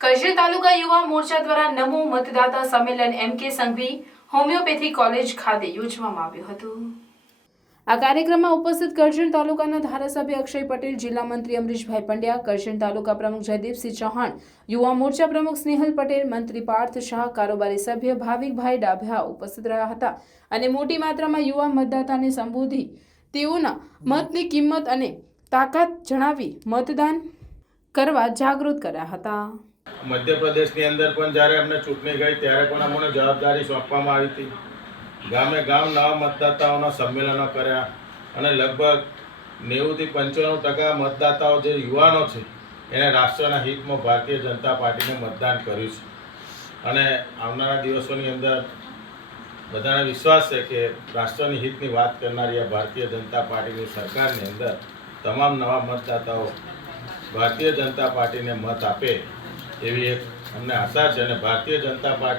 કરજણ તાલુકા યુવા મોરચા દ્વારા નમો મતદાતા સંમેલન એમ.કે. સંઘવી હોમિયોપેથી કોલેજ ખાતે યોજવામાં આવ્યું હતું। આ કાર્યક્રમમાં ઉપસ્થિત કરજણ તાલુકાના ધારાસભ્ય અક્ષય પટેલ, જિલ્લા મંત્રી અમરીશભાઈ પંડ્યા, કરજણ તાલુકા પ્રમુખ જયદીપસિંહ ચૌહાણ, યુવા મોરચા પ્રમુખ સ્નેહલ પટેલ, મંત્રી પાર્થ શાહ, કારોબારી સભ્ય ભાવિકભાઈ ડાભિયા ઉપસ્થિત રહ્યા હતા અને મોટી માત્રામાં યુવા મતદાતાને સંબોધી તેઓના મતની કિંમત અને તાકાત જણાવી મતદાન કરવા જાગૃત કર્યા હતા। મધ્યપ્રદેશની અંદર પણ જ્યારે અમને ચૂંટણી ગઈ ત્યારે પણ અમને જવાબદારી સોંપવામાં આવી હતી। ગામે ગામ નવા મતદાતાઓના સંમેલનો કર્યા અને લગભગ 90થી 95% મતદાતાઓ જે યુવાનો છે એને રાષ્ટ્રના હિતમાં ભારતીય જનતા પાર્ટીને મતદાન કર્યું છે અને આવનારા દિવસોની અંદર બધાને વિશ્વાસ છે કે રાષ્ટ્રની હિતની વાત કરનારી આ ભારતીય જનતા પાર્ટીની સરકારની અંદર તમામ નવા મતદાતાઓ ભારતીય જનતા પાર્ટીને મત આપે એવી એક અમને આશા છે અને ભારતીય જનતા પાર્ટી